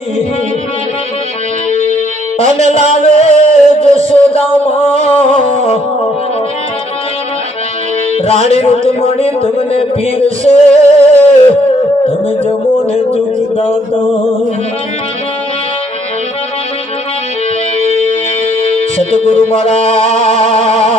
અને લાવે જશોદામાં રાણી ઋતુમણી તમને પીરશે તમે જમો ને દૂધ દાદા સતગુરુ મહારાજ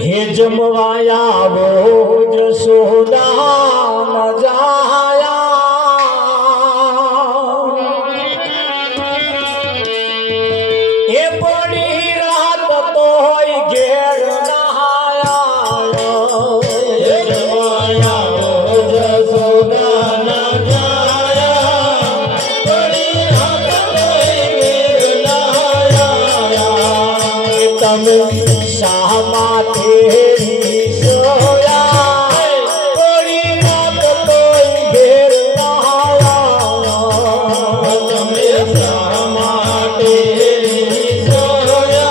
हे जमवाया वो जसोदा न जाया ए बड़ी रात तो घेर नहाया हे जमवाया वो जसोदा न जाया बड़ी रात तो घेर नहाया तम शाह तेरी सोया बड़ी रात तो घेर नहाया तुम्हें सामा तेरी सोया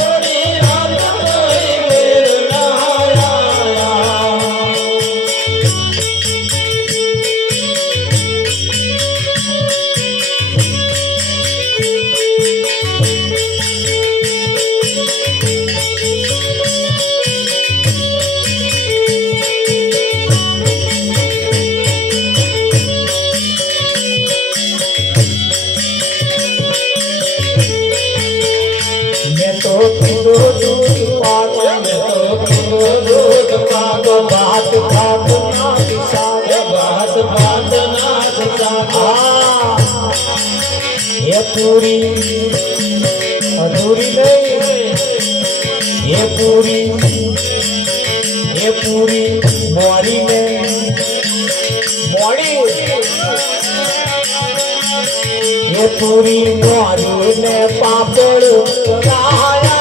बड़ी रात तो घेर नहाया बात बात नाथ सारे बात बात नाथ सारे ये पूरी अधूरी नहीं ये पूरी मोरी में मोड़ी ये पूरी मोरी में पापड़ लगाया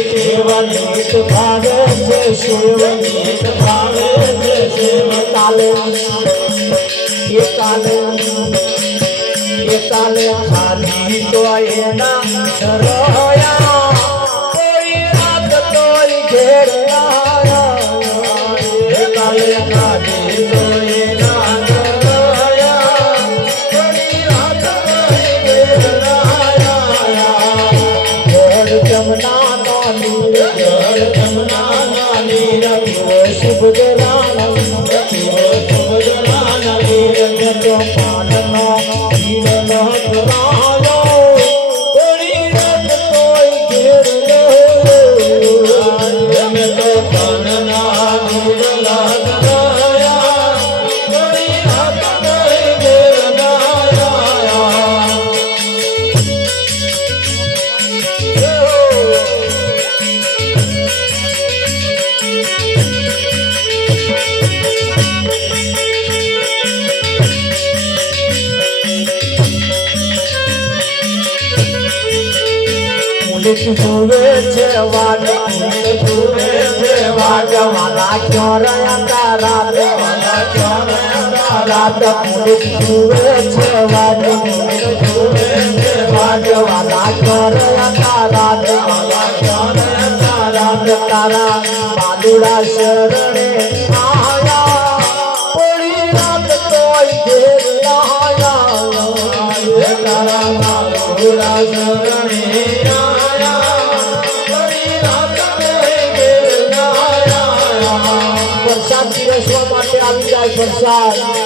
शिवनीत भागत शिवनीत भागत शिव काले ये काले खाली तो ये ना रोया कोई रात तो घेर आया ये काले खाली तो ये ना रोया कोई रात तो घेर आया जमुना शुभ जलाना शुभ जलाना तो पालना हीरना राजा बड़ी रत कोई घेर में तो पालना हीरना राजा बड़ी रत कोई घेर जुवे छे वाट जुवे छे वाट वाला क्यों रया तारा वाला क्यों रया तारा पुलिस जुवे छे वाट जुवे छे वाट वाला क्यों रया तारा वाला क्यों रया तारा तारा बालुड़ा शरणे आया पूरी रात कोई घेर आया तारा बालुड़ा शरणे आया પ્રસાદ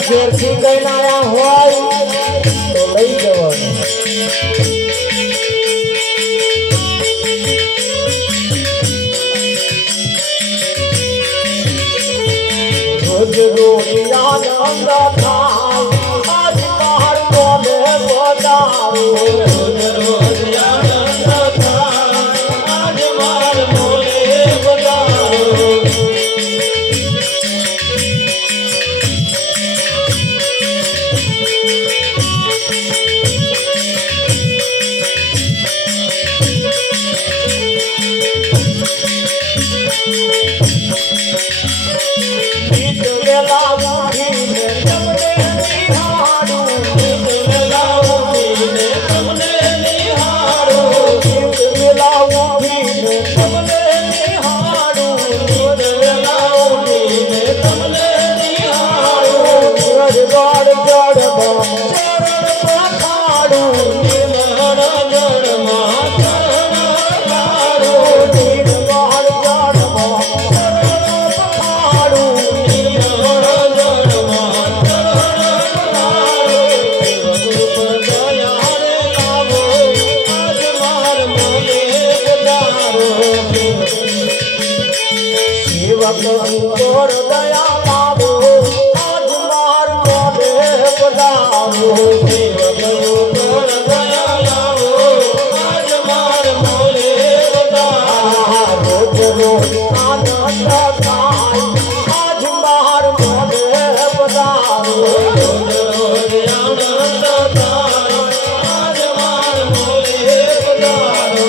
ઘેરથી કઈ આયા હોય તો લઈ જવાનું રોજ રોજ આનંદ થાય આજ બહાર કોને વધારો રોજ રોજ આનંદ થાય આજ બહાર કોને વધારો ગીત વેલા ઉઠીને તમને પધારો દેવ ગયો કોણ દયા લાવો આજ માર મોલે પધારો રોજ રોજ આનંદ થાય આજ માર મોલે પધારો રોજ રોજ આનંદ થાય આજ માર મોલે પધારો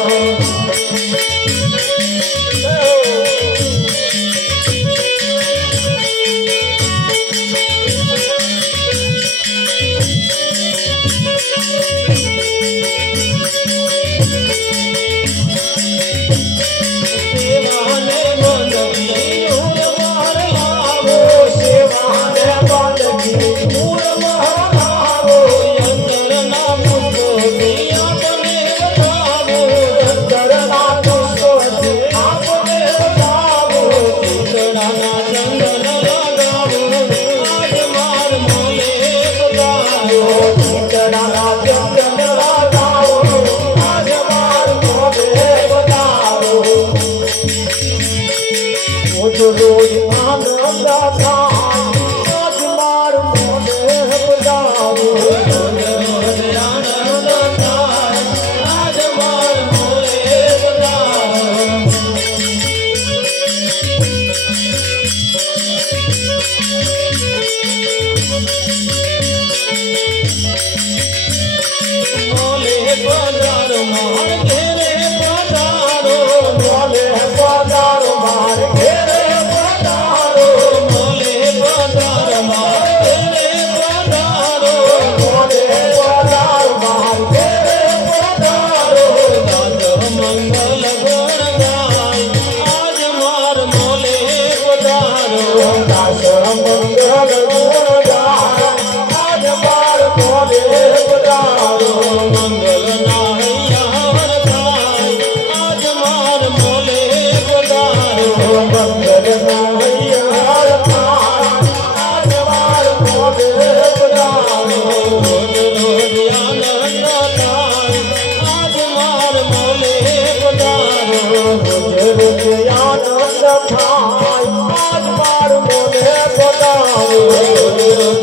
સેવાને બંદગી નૂર બહાર લાવો સેવાને બંદગી નૂર બહાર લાવો અંતરના પુષ્પોથી આપને બતાવો અંતરના પુષ્પોથી આપને બતાવો ચિતડાના ચંદન લગાવો આજ માર મોલે પધારો ચિતડાના ચંદન લગાવો આજ માર મોલે પધારો રોજ રોજ આનંદ થાય આજ માર મોલે પધારો રોજ રોજ આનંદ થાય આજ માર મોલે પધારો મોલે પધારો માર ઘેરે પધારો મોલે પધારો માર ઘેરે પધારો મોલે પધારો માર ઘેરે પધારો મોલે પધારો માર ઘેરે પધારો દાસ મંગલ ગુણ ગાય આજ માર મોલે પધારો દાસ મંગલ ગુણ ગાય આજ માર મોલે પધારો મંગલ નાહૈયા વરતાય આજ માર મોલે પધારો મંગલ નાહૈયા થાય આજ માર મોલે પધારો રોજ રોજ આનંદ થાય આજ માર મોલે પધારો રોજ રોજ આનંદ થાય આજ માર મોલે પધારો રોજ રોજ